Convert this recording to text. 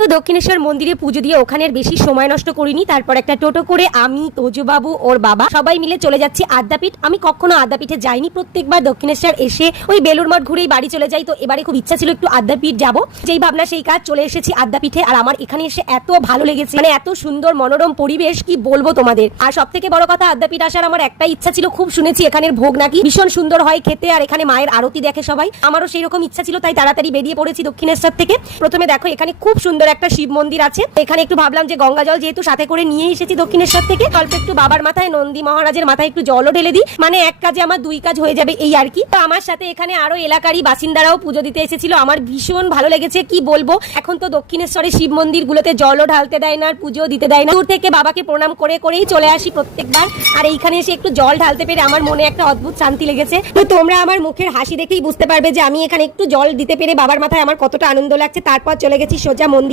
তো দক্ষিণেশ্বর মন্দিরে পুজো দিয়ে ওখানে বেশি সময় নষ্ট করিনি। তারপর একটা টোটো করে আমি, তোজবাবু, ওর বাবা সবাই মিলে চলে যাচ্ছি আদ্যাপীঠ। আমি কখনো আদ্যাপীঠে যাইনি, প্রত্যেকবার দক্ষিণেশ্বর এসে ওই বেলুর মঠ ঘুরেই বাড়ি চলে যাই। তো এবারে খুব ইচ্ছা ছিল একটু আদ্যাপীঠ যাবো, যেই ভাবনা সেই কাজ, চলে এসেছি আদ্যাপীঠে। আর আমার এখানে এসে এত ভালো লেগেছে, মানে এত সুন্দর মনোরম পরিবেশ, কি বলবো তোমাদের। আর সব থেকে বড় কথা, আদ্যাপীঠ আসার আমার একটাই ইচ্ছা ছিল, খুব শুনেছি এখানের ভোগ নাকি ভীষণ সুন্দর হয় খেতে, আর এখানে মায়ের আরতি দেখে সবাই। আমারও সেই রকম ইচ্ছা ছিল, তাই তাড়াতাড়ি বেরিয়ে পড়েছি দক্ষিণেশ্বর থেকে। প্রথমে দেখো এখানে খুব সুন্দর একটা শিব মন্দির আছে। এখানে একটু ভাবলাম যে গঙ্গা জল যেহেতু সাথে করে নিয়ে এসেছি দক্ষিণেশ্বর থেকে, অল্প একটু বাবার মাথায়, নন্দী মহারাজের মাথায় একটু জলও ঢেলে দিই, মানে এক কাজে আমার দুই কাজ হয়ে যাবে, এই আর কি। তো আমার সাথে এখানে আরো এলাকারই বাসিন্দারাও পুজো দিতে এসেছিল। আমার ভীষণ ভালো লেগেছে, কি বলবো। এখন তো দক্ষিণেশ্বরের শিব মন্দির গুলোতে জলও ঢালতে দেয় না, আর পুজো দিতে দেয় না। দূর থেকে বাবাকে প্রণাম করে করেই চলে আসি প্রত্যেকবার। আর এইখানে এসে একটু জল ঢালতে পেরে আমার মনে একটা অদ্ভুত শান্তি লেগেছে। তো তোমরা আমার মুখের হাসি দেখেই বুঝতে পারবে যে আমি এখানে একটু জল দিতে পেরে বাবার মাথায় আমার কতটা আনন্দ লাগছে। তারপর চলে গেছি সোজা মন্দির।